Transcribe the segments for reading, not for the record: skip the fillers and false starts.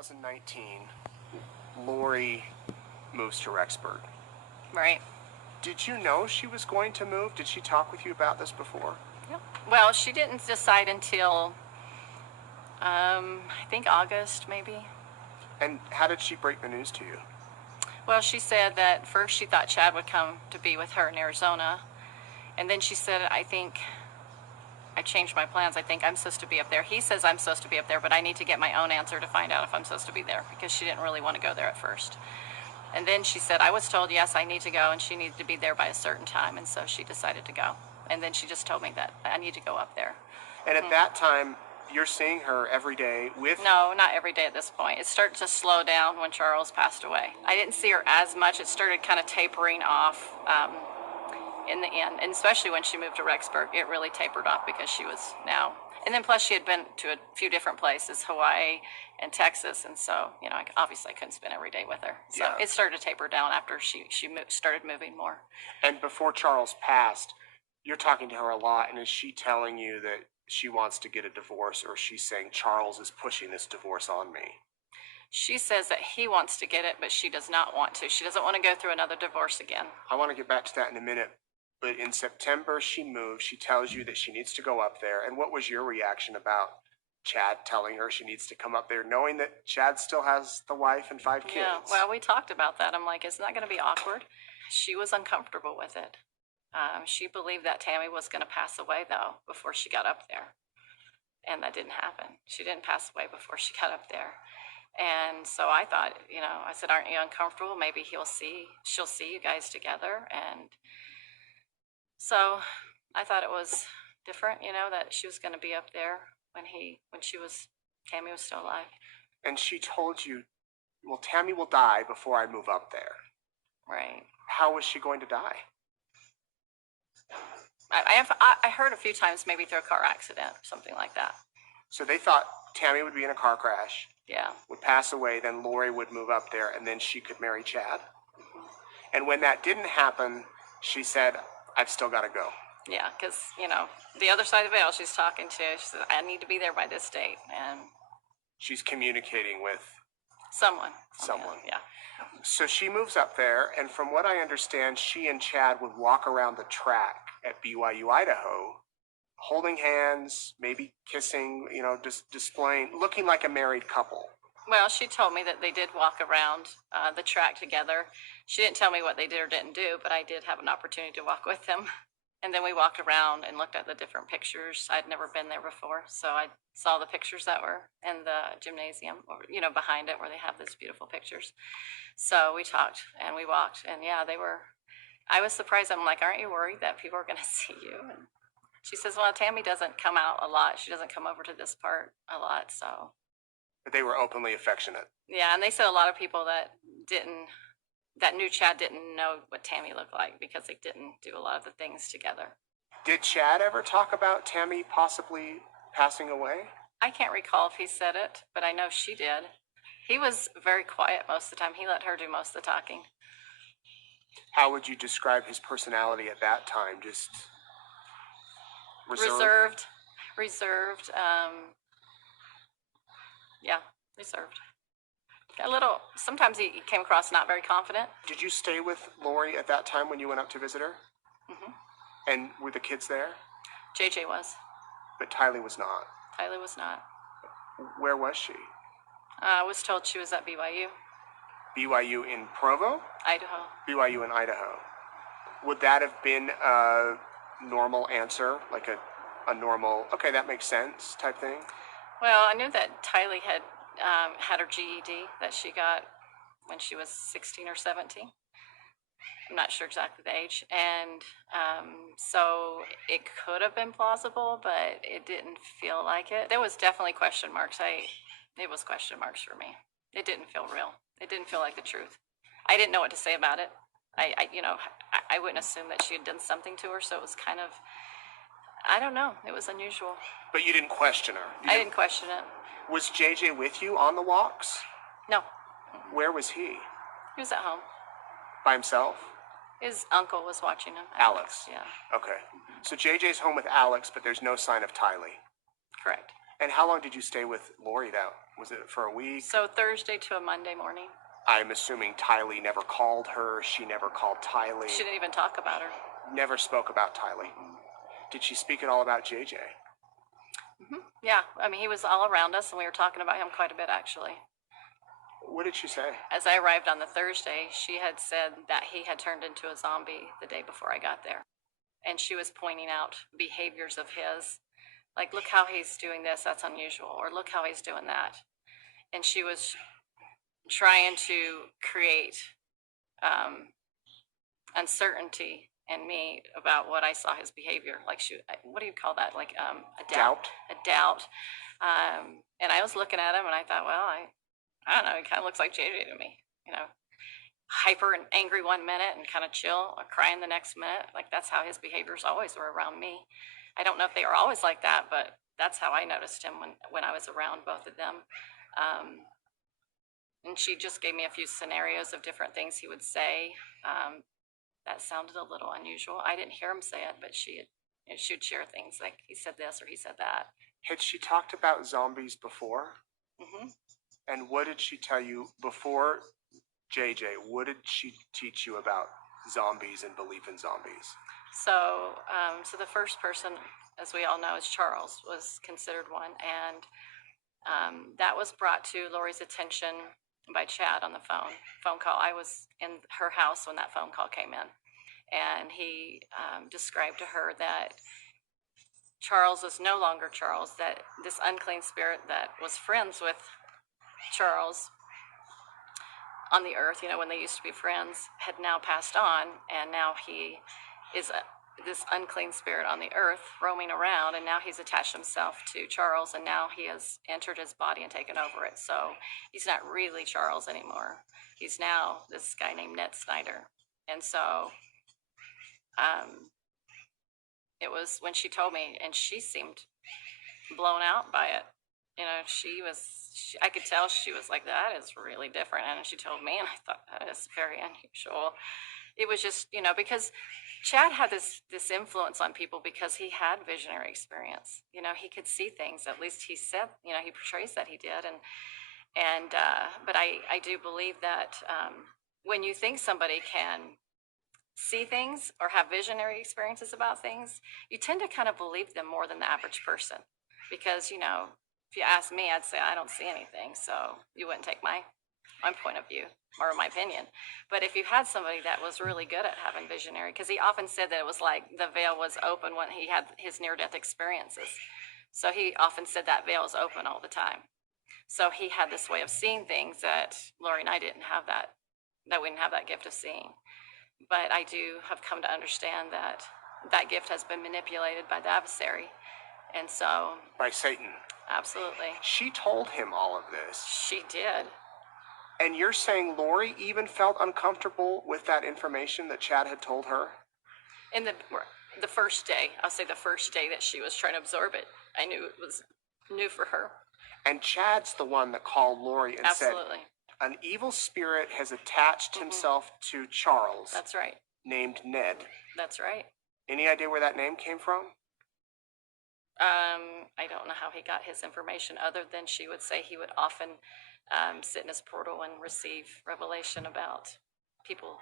2019, Lori moves to Rexburg. Right. Did you know she was going to move? Did she talk with you about this before? Yep. Well, she didn't decide until, I think August, maybe. And how did she break the news to you? Well, she said that first she thought Chad would come to be with her in Arizona. And then she said, I think I changed my plans. I think I'm supposed to be up there. He says I'm supposed to be up there, but I need to get my own answer to find out if I'm supposed to be there, because she didn't really want to go there at first. And then she said, I was told, yes, I need to go, and she needed to be there by a certain time, and so she decided to go. And then she just told me that I need to go up there. And at that time, you're seeing her every day with... No, not every day at this point. It started to slow down when Charles passed away. I didn't see her as much. It started kind of tapering off in the end, and especially when she moved to Rexburg, it really tapered off because she was now... And then plus she had been to a few different places, Hawaii and Texas, and so, you know, obviously I couldn't spend every day with her. So Yeah. it started to taper down after she started moving more. And before Charles passed, you're talking to her a lot, and is she telling you that she wants to get a divorce, or she's saying Charles is pushing this divorce on me? She says that he wants to get it, but she does not want to. She doesn't want to go through another divorce again. I want to get back to that in a minute. But in September, she moves. She tells you that she needs to go up there. And what was your reaction about Chad telling her she needs to come up there, knowing that Chad still has the wife and 5 kids? Yeah, well, we talked about that. I'm like, isn't that going to be awkward? She was uncomfortable with it. She believed that Tammy was going to pass away, though, before she got up there. And that didn't happen. She didn't pass away before she got up there. And so I thought, you know, I said, aren't you uncomfortable? Maybe she'll see you guys together. And so I thought it was different, you know, that she was going to be up there when Tammy was still alive. And she told you, well, Tammy will die before I move up there. Right. How was she going to die? I heard a few times maybe through a car accident or something like that. So they thought Tammy would be in a car crash, Yeah. would pass away, then Lori would move up there, and then she could marry Chad. And when that didn't happen, she said, I've still got to go. Yeah, because, you know, the other side of the veil she's talking to, she said, I need to be there by this date. And She's communicating with someone. Yeah. So she moves up there, and from what I understand, she and Chad would walk around the track at BYU, Idaho, holding hands, maybe kissing, you know, just displaying, looking like a married couple. Well, she told me that they did walk around the track together. She didn't tell me what they did or didn't do, but I did have an opportunity to walk with them. And then we walked around and looked at the different pictures. I'd never been there before, so I saw the pictures that were in the gymnasium, or, you know, behind it where they have those beautiful pictures. So we talked and we walked, and yeah, I was surprised. I'm like, aren't you worried that people are going to see you? And she says, well, Tammy doesn't come out a lot. She doesn't come over to this part a lot, so. But they were openly affectionate. Yeah, and they said a lot of people that knew Chad didn't know what Tammy looked like because they didn't do a lot of the things together. Did Chad ever talk about Tammy possibly passing away? I can't recall if he said it, but I know she did. He was very quiet most of the time. He let her do most of the talking. How would you describe his personality at that time? Just reserved? Reserved. Yeah, reserved. A little, sometimes he came across not very confident. Did you stay with Lori at that time when you went up to visit her? Mm-hmm. And were the kids there? JJ was. But Tylee was not. Tylee was not. Where was she? I was told she was at BYU. BYU in Provo? Idaho. BYU in Idaho. Would that have been a normal answer? Like a normal, okay, that makes sense type thing? Well, I knew that Tylee had her GED that she got when she was 16 or 17. I'm not sure exactly the age. And so it could have been plausible, but it didn't feel like it. There was definitely question marks. It was question marks for me. It didn't feel real. It didn't feel like the truth. I didn't know what to say about it. I wouldn't assume that she had done something to her, so it was kind of, I don't know. It was unusual. But you didn't question her? I didn't question it. Was JJ with you on the walks? No. Where was he? He was at home. By himself? His uncle was watching him. Alex? Yeah. Okay. So JJ's home with Alex, but there's no sign of Tylee? Correct. And how long did you stay with Lori now? Was it for a week? So Thursday to a Monday morning. I'm assuming Tylee never called her. She never called Tylee. She didn't even talk about her. Never spoke about Tylee. Did she speak at all about JJ? Yeah, I mean, he was all around us, and we were talking about him quite a bit, actually. What did she say? As I arrived on the Thursday, she had said that he had turned into a zombie the day before I got there. And she was pointing out behaviors of his, like, look how he's doing this, that's unusual, or look how he's doing that. And she was trying to create uncertainty in me about what I saw his behavior. Like, what do you call that? Like a doubt. A doubt. And I was looking at him, and I thought, well, I don't know. He kind of looks like JJ to me. You know, hyper and angry one minute, and kind of chill, or crying the next minute. Like, that's how his behaviors always were around me. I don't know if they were always like that, but that's how I noticed him when I was around both of them. And she just gave me a few scenarios of different things he would say. That sounded a little unusual. I didn't hear him say it, but she would share things like he said this or he said that. Had she talked about zombies before? Mm-hmm. And what did she tell you before JJ? What did she teach you about zombies and belief in zombies? So the first person, as we all know, is Charles, was considered one. And that was brought to Lori's attention by Chad on the phone call. I was in her house when that phone call came in, and he described to her that Charles was no longer Charles, that this unclean spirit that was friends with Charles on the earth, you know, when they used to be friends, had now passed on, and now he is this unclean spirit on the earth roaming around, and now he's attached himself to Charles, and now he has entered his body and taken over it. So he's not really Charles anymore. He's now this guy named Ned Snyder. And so it was when she told me, and she seemed blown out by it. You know, I could tell she was like, that is really different. And she told me, and I thought, that is very unusual. It was just, you know, because Chad had this influence on people because he had visionary experience. You know, he could see things. At least he said, you know, he portrays that he did. But I do believe that when you think somebody can see things or have visionary experiences about things, you tend to kind of believe them more than the average person. Because, you know, if you ask me, I'd say I don't see anything. So you wouldn't take my point of view or my opinion. But if you had somebody that was really good at having visionary, because he often said that it was like the veil was open when he had his near-death experiences. So he often said that veil is open all the time. So he had this way of seeing things that Lori and I didn't have that we didn't have that gift of seeing. But I do have come to understand that that gift has been manipulated by the adversary. And so... By Satan. Absolutely. She told him all of this. She did. And you're saying Lori even felt uncomfortable with that information that Chad had told her? In the first day, I'll say the first day that she was trying to absorb it, I knew it was new for her. And Chad's the one that called Lori and Absolutely. said, an evil spirit has attached himself to Charles. That's right. Named Ned. That's right. Any idea where that name came from? I don't know how he got his information, other than she would say he would often sit in his portal and receive revelation about people.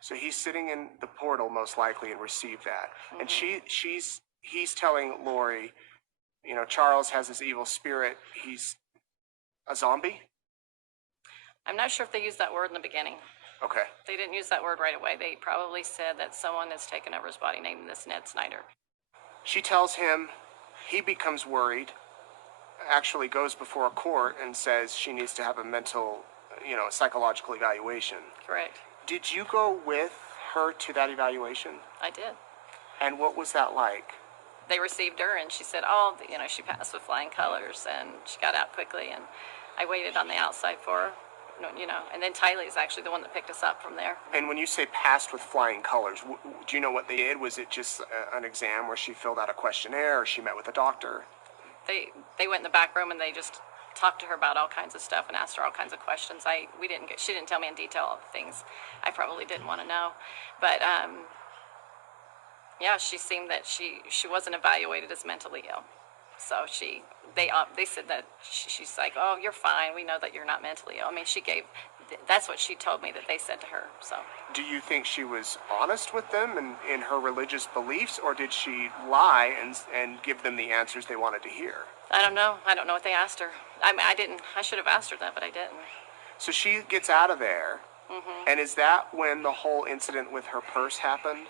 So he's sitting in the portal most likely and received that. And he's telling Lori, you know, Charles has this evil spirit. He's a zombie? I'm not sure if they used that word in the beginning. Okay. They didn't use that word right away. They probably said that someone has taken over his body named this Ned Snyder. She tells him, he becomes worried, actually goes before a court and says she needs to have a mental, you know, psychological evaluation. Correct. Did you go with her to that evaluation? I did. And what was that like? They received her, and she said, oh, you know, she passed with flying colors, and she got out quickly, and I waited on the outside for her. You know, and then Tylee is actually the one that picked us up from there. And when you say passed with flying colors, do you know what they did? Was it just an exam where she filled out a questionnaire, or she met with a doctor? They went in the back room and they just talked to her about all kinds of stuff and asked her all kinds of questions. She didn't tell me in detail all the things I probably didn't want to know, but yeah, she seemed that she wasn't evaluated as mentally ill. So they said that she's like, oh, you're fine. We know that you're not mentally ill. I mean, that's what she told me that they said to her. So Do you think she was honest with them in her religious beliefs, or did she lie and give them the answers they wanted to hear? I don't know. I don't know what they asked her. I mean, I didn't. I should have asked her that, but I didn't. So she gets out of there, and is that when the whole incident with her purse happened?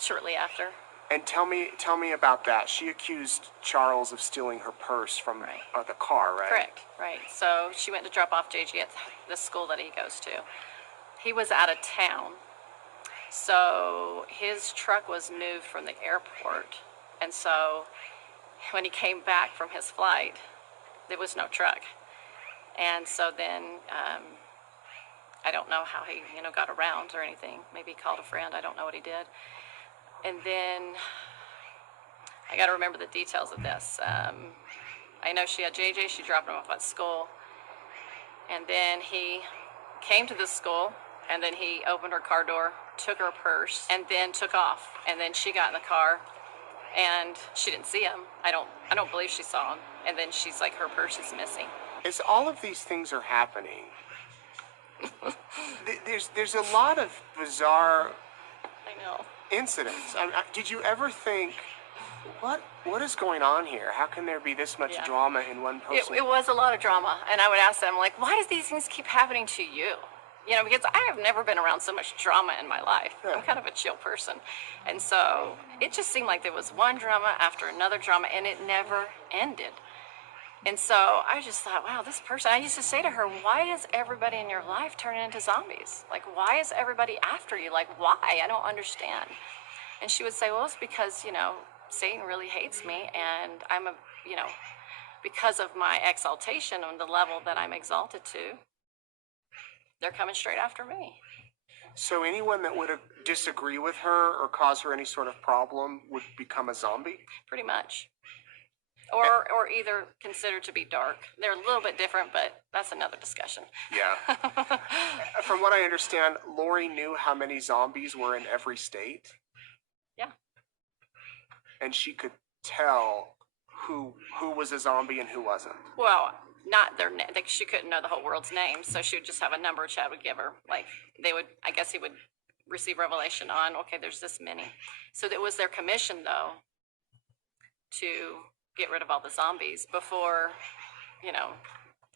Shortly after. And tell me about that. She accused Charles of stealing her purse from the car, right? Correct, right. So she went to drop off JG at the school that he goes to. He was out of town, so his truck was moved from the airport. And so when he came back from his flight, there was no truck. And so then I don't know how he, got around or anything. Maybe he called a friend. I don't know what he did. And then I got to remember the details of this. I know she had JJ. She dropped him off at school. And then he came to the school, and then he opened her car door, took her purse, and then took off. And then she got in the car, and she didn't see him. I don't believe she saw him. And then she's like, her purse is missing. As all of these things are happening, there's a lot of bizarre incidents. Did you ever think, what is going on here? How can there be this much drama in one person? It was a lot of drama, and I would ask them, like, why does these things keep happening to you? Because I have never been around so much drama in my life. I'm kind of a chill person. And so it just seemed like there was one drama after another drama, and it never ended. And so I just thought, wow, this person, I used to say to her, why is everybody in your life turning into zombies? Like, why is everybody after you? Like, why? I don't understand. And she would say, well, it's because, Satan really hates me, and I'm because of my exaltation on the level that I'm exalted to, they're coming straight after me. So anyone that would disagree with her or cause her any sort of problem would become a zombie? Pretty much. Or either considered to be dark. They're a little bit different, but that's another discussion. Yeah. From what I understand, Lori knew how many zombies were in every state. Yeah. And she could tell who was a zombie and who wasn't. Well, not their name. She couldn't know the whole world's names, so she would just have a number Chad would give her. Like, I guess he would receive revelation on, okay, there's this many. So it was their commission, though, to get rid of all the zombies before,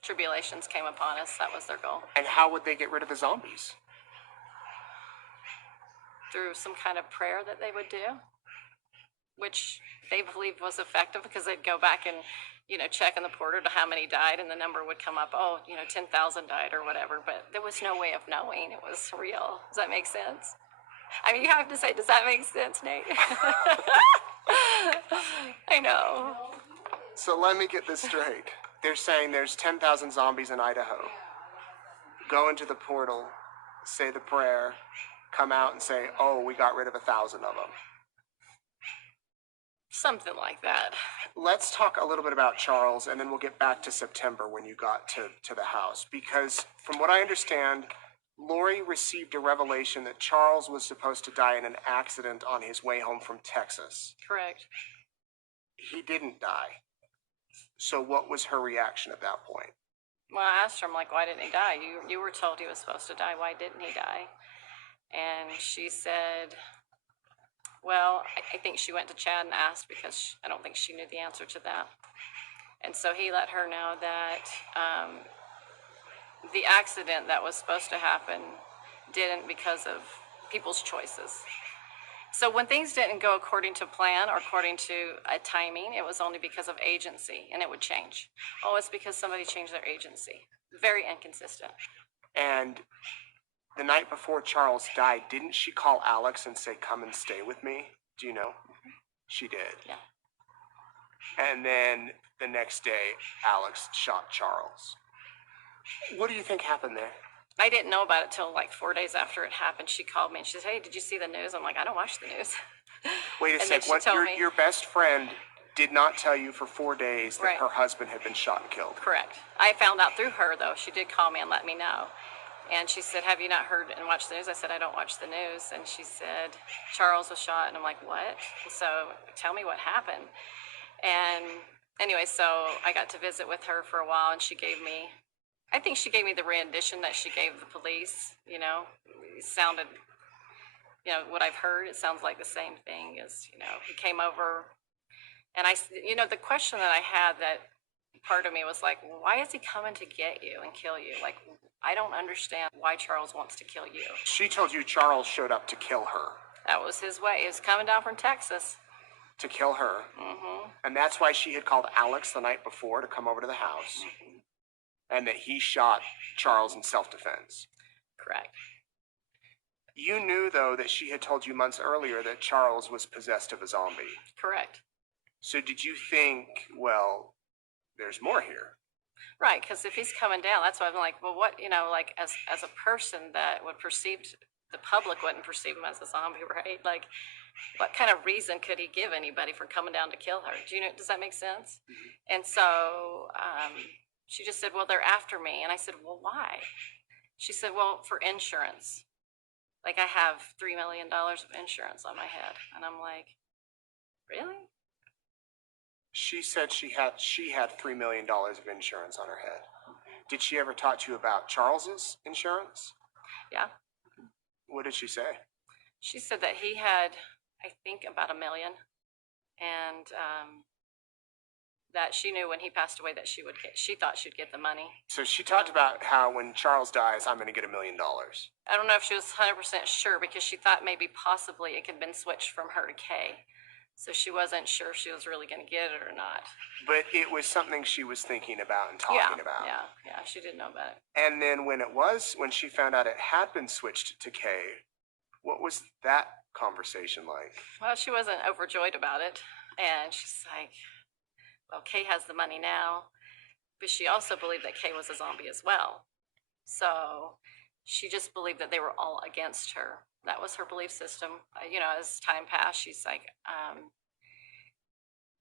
tribulations came upon us. That was their goal. And how would they get rid of the zombies? Through some kind of prayer that they would do, which they believed was effective, because they'd go back and, check in the portal to how many died, and the number would come up, 10,000 died or whatever, but there was no way of knowing it was real. Does that make sense? I mean, you have to say, does that make sense, Nate? I know. So let me get this straight. They're saying there's 10,000 zombies in Idaho. Go into the portal, say the prayer, come out and say, oh, we got rid of 1,000 of them. Something like that. Let's talk a little bit about Charles, and then we'll get back to September when you got to the house. Because from what I understand, Lori received a revelation that Charles was supposed to die in an accident on his way home from Texas. Correct. He didn't die. So what was her reaction at that point? Well, I asked her, I'm like, why didn't he die? You were told he was supposed to die. Why didn't he die? And she said, well, I think she went to Chad and asked, because I don't think she knew the answer to that. And so he let her know that the accident that was supposed to happen didn't, because of people's choices. So when things didn't go according to plan or according to a timing, it was only because of agency, and it would change. Oh, it's because somebody changed their agency. Very inconsistent. And the night before Charles died, didn't she call Alex and say, come and stay with me? Do you know? Mm-hmm. She did. Yeah. And then the next day, Alex shot Charles. What do you think happened there? I didn't know about it till like 4 days after it happened. She called me and she said, hey, did you see the news? I'm like, I don't watch the news. Wait a sec. Your best friend did not tell you for 4 days that her husband had been shot and killed. Correct. I found out through her, though. She did call me and let me know. And she said, have you not heard and watched the news? I said, I don't watch the news. And she said, Charles was shot. And I'm like, what? So tell me what happened. And anyway, so I got to visit with her for a while, and I think she gave me the rendition that she gave the police. It sounded, what I've heard, it sounds like the same thing as, he came over, and the question that I had, that part of me was like, why is he coming to get you and kill you? Like, I don't understand why Charles wants to kill you. She told you Charles showed up to kill her. That was his way. He was coming down from Texas. To kill her. Mm-hmm. And that's why she had called Alex the night before to come over to the house. Mm-hmm. And that he shot Charles in self-defense. Correct. You knew, though, that she had told you months earlier that Charles was possessed of a zombie. Correct. So did you think, well, there's more here? Right, because if he's coming down, that's why I'm like, well, what, like, as a person that would perceive, the public wouldn't perceive him as a zombie, right? Like, what kind of reason could he give anybody for coming down to kill her? Does that make sense? Mm-hmm. And so she just said, well, they're after me. And I said, well, why? She said, well, for insurance. Like, I have $3 million of insurance on my head. And I'm like, really? She said she had $3 million of insurance on her head. Did she ever talk to you about Charles's insurance? Yeah. What did she say? She said that he had, I think, about $1 million, and that she knew when he passed away that she thought she'd get the money. So she talked about how when Charles dies, I'm going to get $1 million. I don't know if she was 100% sure, because she thought maybe possibly it could have been switched from her to Kay. So she wasn't sure if she was really going to get it or not. But it was something she was thinking about and talking about. Yeah, she didn't know about it. And then when she found out it had been switched to Kay, what was that conversation like? Well, she wasn't overjoyed about it. And she's like, well, Kay has the money now. But she also believed that Kay was a zombie as well. So she just believed that they were all against her. That was her belief system. As time passed, she's like,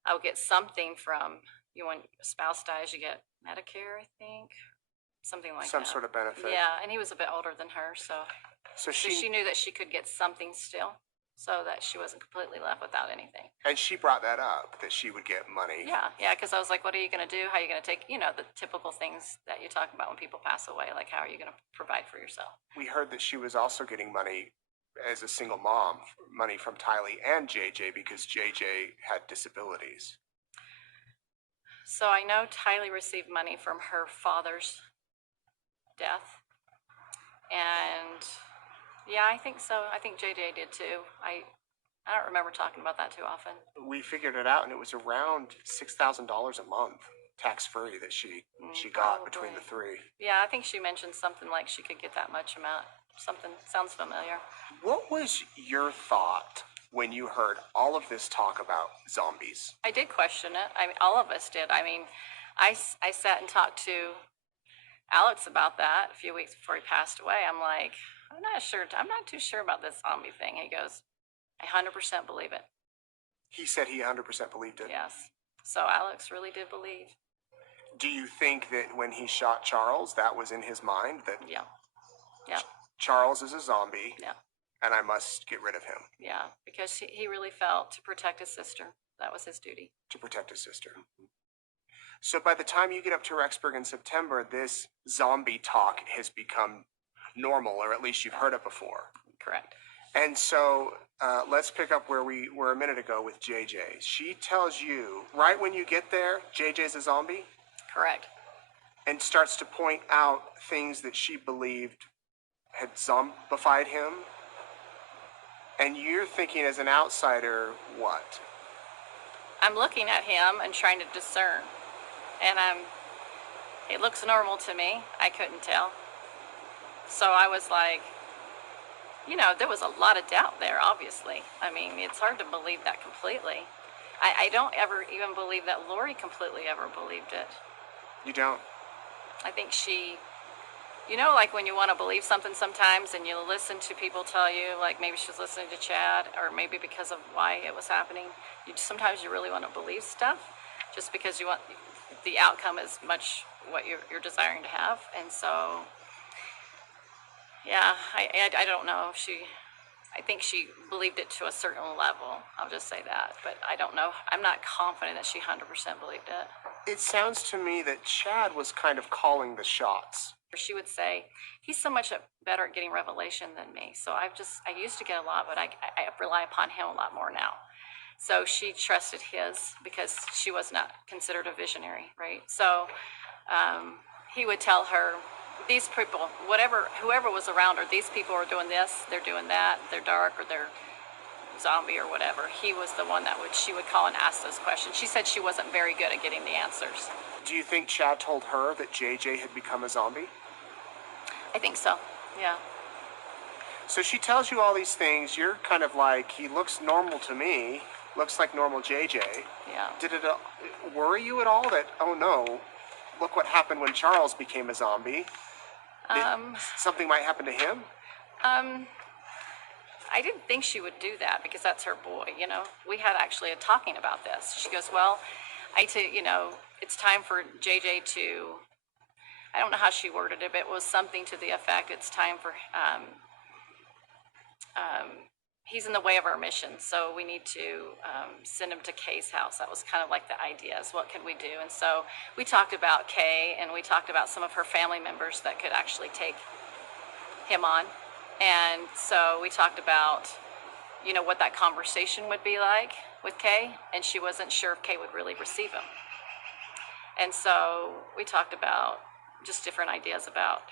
I'll get something from, when a spouse dies, you get Medicare, I think. Something like that. Some sort of benefit. Yeah, and he was a bit older than her, so she knew that she could get something still, so that she wasn't completely left without anything. And she brought that up, that she would get money. Yeah, because I was like, what are you going to do? How are you going to take, the typical things that you talk about when people pass away, like how are you going to provide for yourself? We heard that she was also getting money as a single mom, money from Tylee and JJ, because JJ had disabilities. So I know Tylee received money from her father's death. And yeah, I think so. I think JJ did too. I don't remember talking about that too often. We figured it out, and it was around $6,000 a month, tax-free, that she got between the three. Yeah, I think she mentioned something like she could get that much amount. Something sounds familiar. What was your thought when you heard all of this talk about zombies? I did question it. All of us did. I sat and talked to Alex about that a few weeks before he passed away. I'm like, I'm not too sure about this zombie thing. He goes, I 100% believe it. He said he 100% believed it? Yes. So Alex really did believe. Do you think that when he shot Charles, that was in his mind? That Yeah. Charles is a zombie. Yeah. And I must get rid of him. Yeah, because he really felt to protect his sister. That was his duty. To protect his sister. So by the time you get up to Rexburg in September, this zombie talk has become normal, or at least you've heard it before. Correct. And so let's pick up where we were a minute ago with JJ. She tells you, right when you get there, JJ's a zombie? Correct. And starts to point out things that she believed had zombified him. And you're thinking, as an outsider, what? I'm looking at him and trying to discern. And it looks normal to me. I couldn't tell. So I was like, there was a lot of doubt there, obviously. It's hard to believe that completely. I don't ever even believe that Lori completely ever believed it. You don't? I think she, like when you want to believe something sometimes and you listen to people tell you, like maybe she was listening to Chad, or maybe because of why it was happening, sometimes you really want to believe stuff just because you want, the outcome is much what you're desiring to have. And so, yeah, I don't know if I think she believed it to a certain level. I'll just say that. But I don't know. I'm not confident that she 100% believed it. It sounds to me that Chad was kind of calling the shots. She would say, he's so much better at getting revelation than me. So I used to get a lot, but I rely upon him a lot more now. So she trusted his because she was not considered a visionary, right? So he would tell her, these people, whoever was around her, these people are doing this, they're doing that, they're dark or they're zombie or whatever. He was the one that she would call and ask those questions. She said she wasn't very good at getting the answers. Do you think Chad told her that JJ had become a zombie? I think so, yeah. So she tells you all these things. You're kind of like, he looks normal to me, looks like normal JJ. Yeah. Did it worry you at all that, oh no, look what happened when Charles became a zombie? Something might happen to him? I didn't think she would do that because that's her boy, you know. We had actually a talking about this. She goes, well, it's time for JJ to, I don't know how she worded it, but it was something to the effect, it's time for, he's in the way of our mission, so we need to send him to Kay's house. That was kind of like the idea, is what can we do? And so we talked about Kay, and we talked about some of her family members that could actually take him on. And so we talked about, what that conversation would be like with Kay, and she wasn't sure if Kay would really receive him. And so we talked about just different ideas about,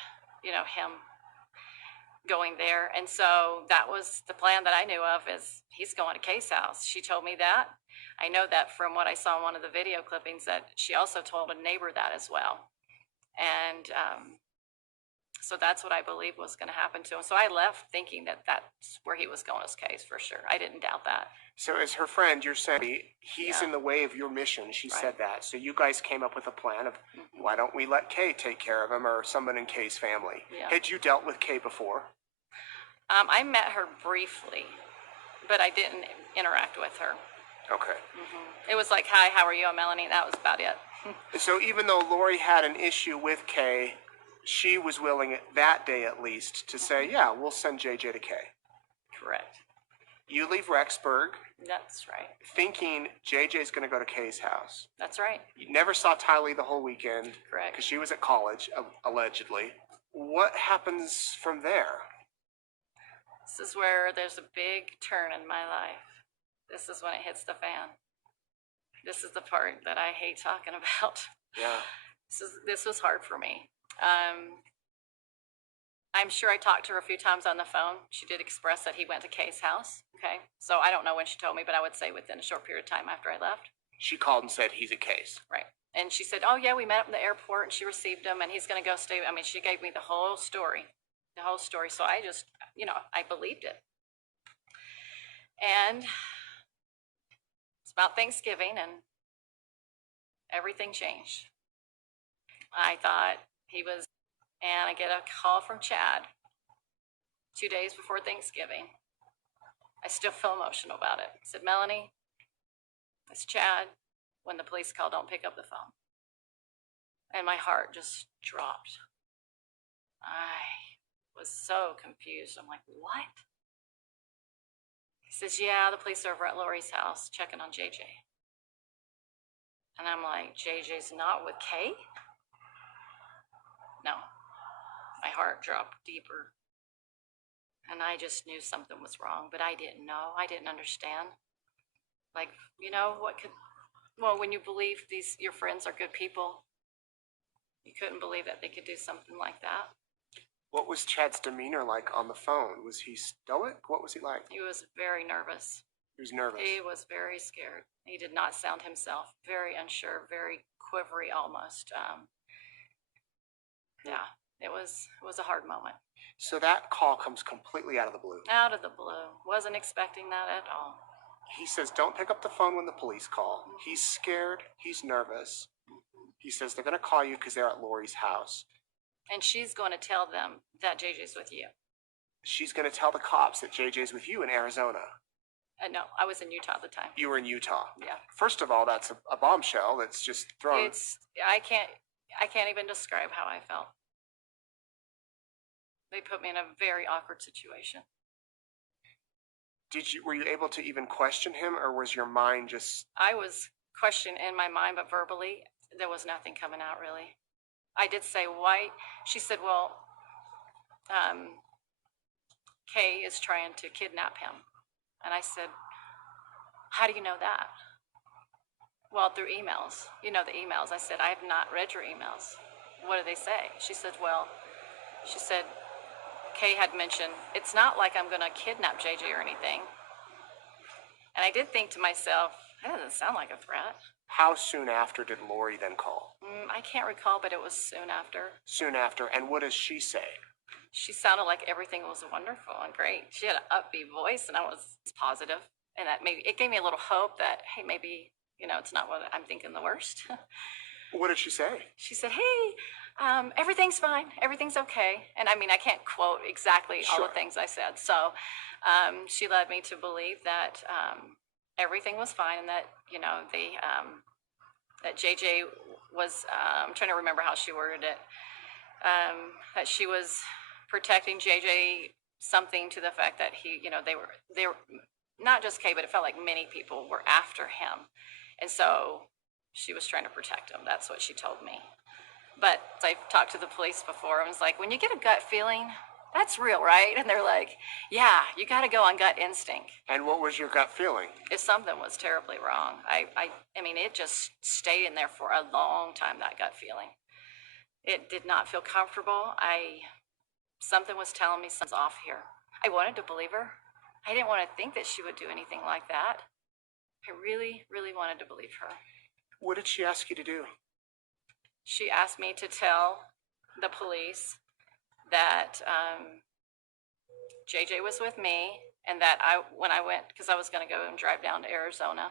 him going there. And so that was the plan that I knew of, is he's going to Kay's house. She told me that. I know that from what I saw in one of the video clippings, that she also told a neighbor that as well. And so that's what I believe was going to happen to him. So I left thinking that that's where he was going, his case, for sure. I didn't doubt that. So as her friend, you're saying he's in the way of your mission. She said that. So you guys came up with a plan of, why don't we let Kay take care of him, or someone in Kay's family? Yeah. Had you dealt with Kay before? I met her briefly, but I didn't interact with her. Okay. It was like, hi, how are you? I'm Melanie. That was about it. So even though Lori had an issue with Kay, she was willing that day at least to say, yeah, we'll send JJ to Kay. Correct. You leave Rexburg. That's right. Thinking JJ's going to go to Kay's house. That's right. You never saw Tylee the whole weekend. Correct. Because she was at college, allegedly. What happens from there? This is where there's a big turn in my life. This is when it hits the fan. This is the part that I hate talking about. Yeah. This was hard for me. I'm sure I talked to her a few times on the phone. She did express that he went to Kay's house. Okay. So I don't know when she told me, but I would say within a short period of time after I left. She called and said he's at Kay's. Right. And she said, oh, yeah, we met up in the airport and she received him and he's going to go stay. I mean, she gave me the whole story. The whole story. So I just, I believed it. And it's about Thanksgiving and everything changed. I thought he was, and I get a call from Chad 2 days before Thanksgiving. I still feel emotional about it. He said, Melanie, it's Chad. When the police call, don't pick up the phone. And my heart just dropped. I was so confused. I'm like, what? He says, yeah, the police are over at Lori's house checking on JJ. And I'm like, JJ's not with Kay? No. My heart dropped deeper. And I just knew something was wrong, but I didn't know. I didn't understand. Like, when you believe your friends are good people, you couldn't believe that they could do something like that. What was Chad's demeanor like on the phone? Was he stoic? What was he like? He was very nervous. He was nervous. He was very scared. He did not sound himself. Very unsure, very quivery almost. Yeah, it was a hard moment. So that call comes completely out of the blue. Out of the blue. Wasn't expecting that at all. He says, don't pick up the phone when the police call. He's scared. He's nervous. He says they're going to call you because they're at Lori's house. And she's going to tell them that JJ's with you. She's going to tell the cops that JJ's with you in Arizona. No, I was in Utah at the time. You were in Utah. Yeah. First of all, that's a bombshell that's just thrown. I can't even describe how I felt. They put me in a very awkward situation. Were you able to even question him, or was your mind just? I was questioning in my mind, but verbally, there was nothing coming out really. I did say, why? She said, well, Kay is trying to kidnap him. And I said, how do you know that? Well, through emails. You know, the emails. I said, I have not read your emails. What do they say? She said, Kay had mentioned, it's not like I'm going to kidnap JJ or anything. And I did think to myself, that doesn't sound like a threat. How soon after did Lori then call? I can't recall, but it was soon after. Soon after. And what does she say? She sounded like everything was wonderful and great. She had an upbeat voice, and I was positive. And that it gave me a little hope that, hey, maybe, it's not what I'm thinking the worst. What did she say? She said, hey, everything's fine. Everything's okay. And I mean, I can't quote exactly all the things I said. So she led me to believe that everything was fine and that, that JJ was, I'm trying to remember how she worded it, that she was protecting JJ something to the fact that they were not just Kay, but it felt like many people were after him. And so she was trying to protect him. That's what she told me. But I've talked to the police before. I was like, when you get a gut feeling, that's real, right? And they're like, yeah, you got to go on gut instinct. And what was your gut feeling? If something was terribly wrong. I mean, it just stayed in there for a long time, that gut feeling. It did not feel comfortable. Something was telling me something's off here. I wanted to believe her. I didn't want to think that she would do anything like that. I really, really wanted to believe her. What did she ask you to do? She asked me to tell the police that JJ was with me and that when I went, because I was going to go and drive down to Arizona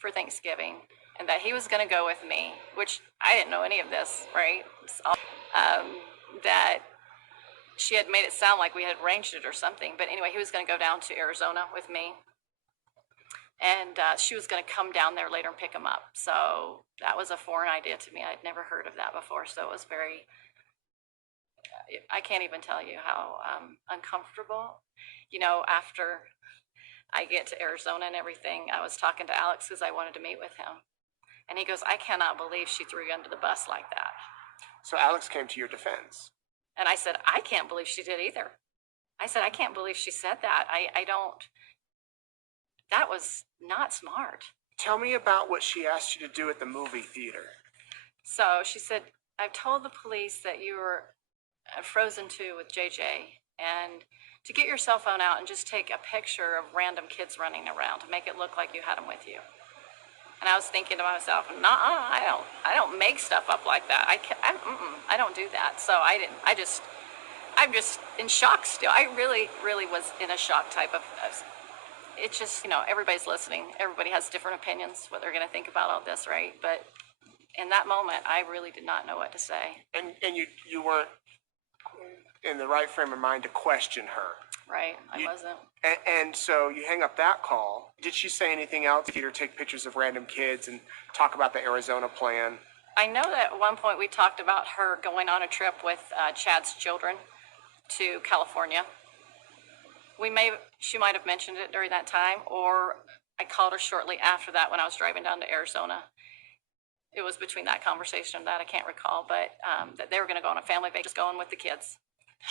for Thanksgiving, and that he was going to go with me, which I didn't know any of this, right? So, that she had made it sound like we had arranged it or something. But anyway, he was going to go down to Arizona with me. And she was going to come down there later and pick him up. So that was a foreign idea to me. I'd never heard of that before. So it was I can't even tell you how uncomfortable. After I get to Arizona and everything, I was talking to Alex because I wanted to meet with him. And he goes, I cannot believe she threw you under the bus like that. So Alex came to your defense. And I said, I can't believe she did either. I said, I can't believe she said that. I don't. That was not smart. Tell me about what she asked you to do at the movie theater. So she said, I've told the police that you were Frozen 2 with JJ, and to get your cell phone out and just take a picture of random kids running around to make it look like you had them with you. And I was thinking to myself, nah, I don't make stuff up like that. I don't do that. So I'm just in shock still. I really, really was in a shock type of. It's just, everybody's listening. Everybody has different opinions, what they're going to think about all this, right? But in that moment, I really did not know what to say. And you weren't in the right frame of mind to question her. Right, I wasn't. And so you hang up that call. Did she say anything else? Did you take pictures of random kids and talk about the Arizona plan? I know that at one point we talked about her going on a trip with Chad's children to California. She might have mentioned it during that time, or I called her shortly after that when I was driving down to Arizona. It was between that conversation and that, I can't recall, but that they were going to go on a family vacation, just going with the kids,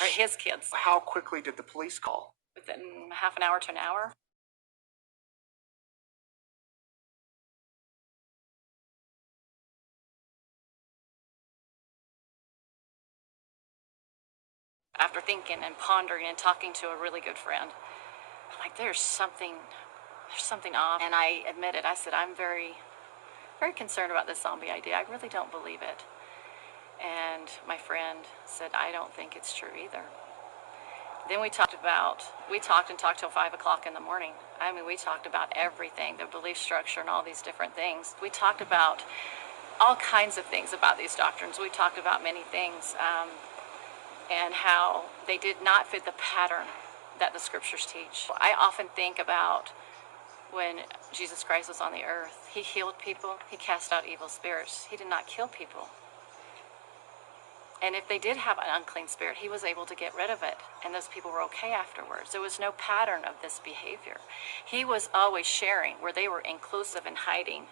or his kids. How quickly did the police call? Within half an hour to an hour. After thinking and pondering and talking to a really good friend, I'm like, there's something off. And I admitted, I said, I'm very, very concerned about this zombie idea. I really don't believe it. And my friend said, I don't think it's true either. Then we talked till 5 o'clock in the morning. I mean, we talked about everything, the belief structure and all these different things. We talked about all kinds of things about these doctrines. We talked about many things. And how they did not fit the pattern that the scriptures teach. I often think about when Jesus Christ was on the earth. He healed people. He cast out evil spirits. He did not kill people. And if they did have an unclean spirit, he was able to get rid of it, and those people were okay afterwards. There was no pattern of this behavior. He was always sharing where they were inclusive and hiding.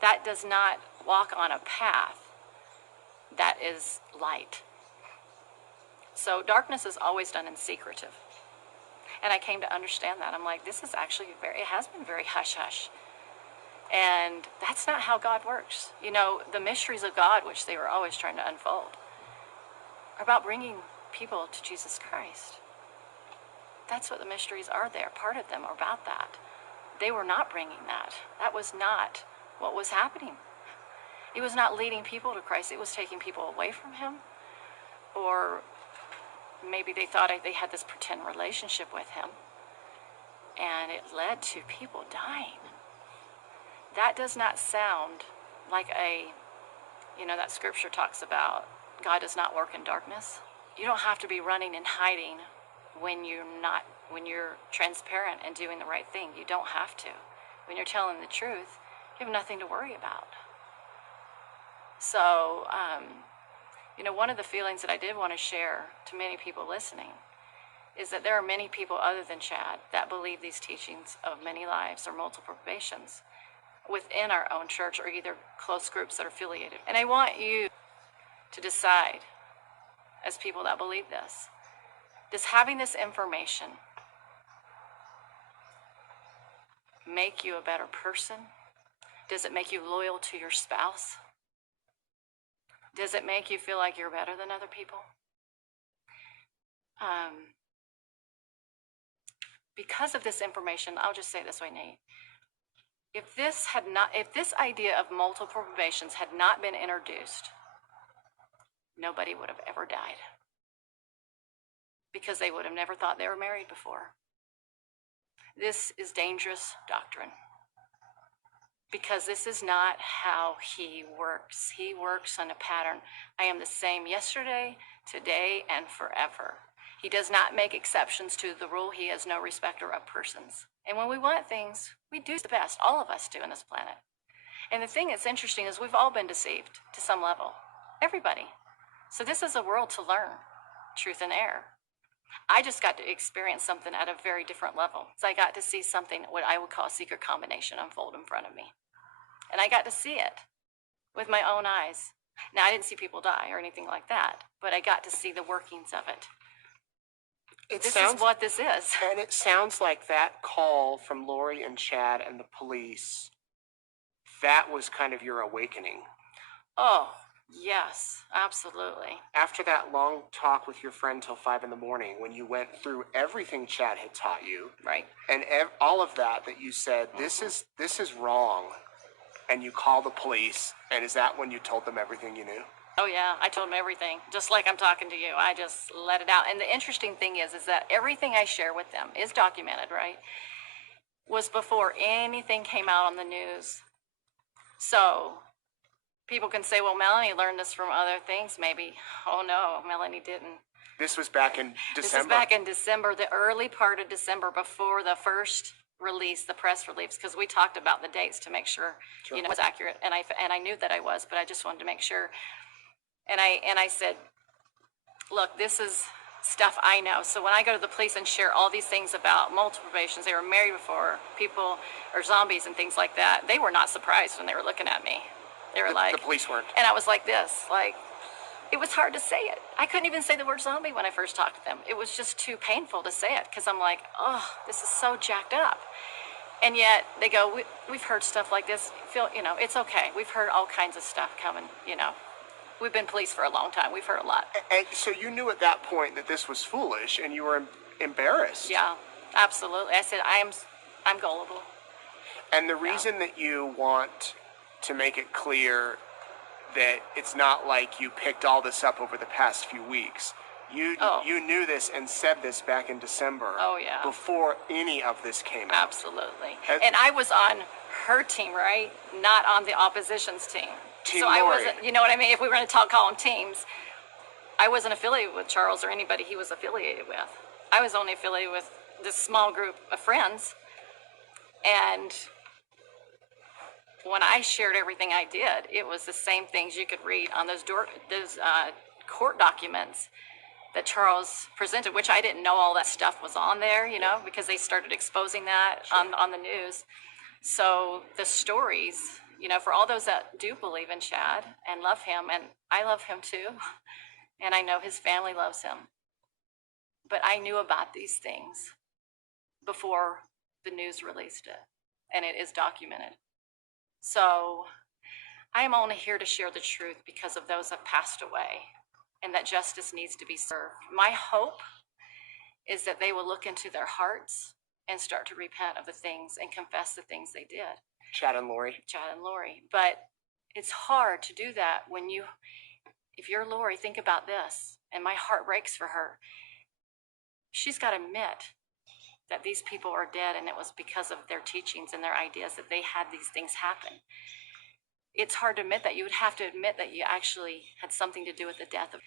That does not walk on a path that is light. So darkness is always done in secretive. And I came to understand that. I'm like, this is actually it has been very hush-hush. And that's not how God works. You know, the mysteries of God, which they were always trying to unfold, are about bringing people to Jesus Christ. That's what the mysteries are there. Part of them are about that. They were not bringing that. That was not what was happening. It was not leading people to Christ. It was taking people away from him. Or maybe they thought they had this pretend relationship with him. And it led to people dying. That does not sound like that scripture talks about God does not work in darkness. You don't have to be running and hiding when you're transparent and doing the right thing. You don't have to. When you're telling the truth, you have nothing to worry about. So, one of the feelings that I did want to share to many people listening is that there are many people other than Chad that believe these teachings of many lives or multiple probations within our own church or either close groups that are affiliated. And I want you to decide, as people that believe this, does having this information make you a better person? Does it make you loyal to your spouse? Does it make you feel like you're better than other people? Because of this information, I'll just say it this way, Nate. If this idea of multiple probations had not been introduced, nobody would have ever died. Because they would have never thought they were married before. This is dangerous doctrine. Because this is not how he works. He works on a pattern. I am the same yesterday, today, and forever. He does not make exceptions to the rule. He has no respecter of persons. And when we want things, we do the best. All of us do on this planet. And the thing that's interesting is we've all been deceived to some level. Everybody. So this is a world to learn truth and error. I just got to experience something at a very different level. So I got to see something, what I would call a secret combination, unfold in front of me. And I got to see it with my own eyes. Now, I didn't see people die or anything like that, but I got to see the workings of it. This is what this is. And it sounds like that call from Lori and Chad and the police, that was kind of your awakening. Oh, yes, absolutely. After that long talk with your friend till 5 a.m, when you went through everything Chad had taught you, right, and all of that you said, this is wrong, and you call the police, and is that when you told them everything you knew? Oh yeah, I told them everything, just like I'm talking to you. I just let it out. And the interesting thing is that everything I share with them is documented, right? Was before anything came out on the news. So people can say, well, Melanie learned this from other things, maybe. Oh no, Melanie didn't. This was back in December. This was back in December, the early part of December, before the first release, the press release, because we talked about the dates to make sure, it was accurate. And I knew that I was, but I just wanted to make sure. And I said, look, this is stuff I know. So when I go to the police and share all these things about multiple probations, they were married before, people or zombies and things like that, they were not surprised when they were looking at me. They were like, the police weren't. And I was like this, it was hard to say it. I couldn't even say the word zombie when I first talked to them. It was just too painful to say it because I'm like, oh, this is so jacked up. And yet they go, we've heard stuff like this. It's okay. We've heard all kinds of stuff coming, We've been police for a long time. We've heard a lot. And so you knew at that point that this was foolish, and you were embarrassed. Yeah, absolutely. I said, I'm gullible. And the reason that you want to make it clear that it's not like you picked all this up over the past few weeks. You knew this and said this back in December. Oh, yeah. Before any of this came out. Absolutely. And I was on her team, right? Not on the opposition's team. Team so Lori. I wasn't, you know what I mean? If we were going to call them teams, I wasn't affiliated with Charles or anybody he was affiliated with. I was only affiliated with this small group of friends. And when I shared everything I did, it was the same things you could read on those court documents that Charles presented, which I didn't know all that stuff was on there, you know, because they started exposing that on the news. So the stories, you know, for all those that do believe in Chad and love him, and I love him too, and I know his family loves him, but I knew about these things before the news released it, and it is documented. So I am only here to share the truth because of those that passed away and that justice needs to be served. My hope is that they will look into their hearts and start to repent of the things and confess the things they did. Chad and Lori. But it's hard to do that when if you're Lori, think about this, and my heart breaks for her. She's got to admit that these people are dead, and it was because of their teachings and their ideas that they had these things happen. It's hard to admit that. You would have to admit that you actually had something to do with the death of,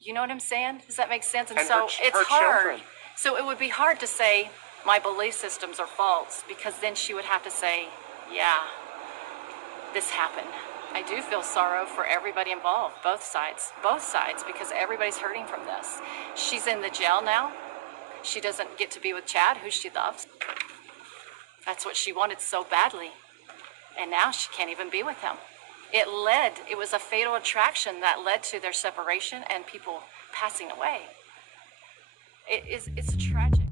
you know what I'm saying? Does that make sense? And so it's hard. Children. So it would be hard to say my belief systems are false, because then she would have to say, yeah, this happened. I do feel sorrow for everybody involved, both sides, because everybody's hurting from this. She's in the jail now. She doesn't get to be with Chad, who she loves. That's what she wanted so badly. And now she can't even be with him. It was a fatal attraction that led to their separation and people passing away. It's a tragedy.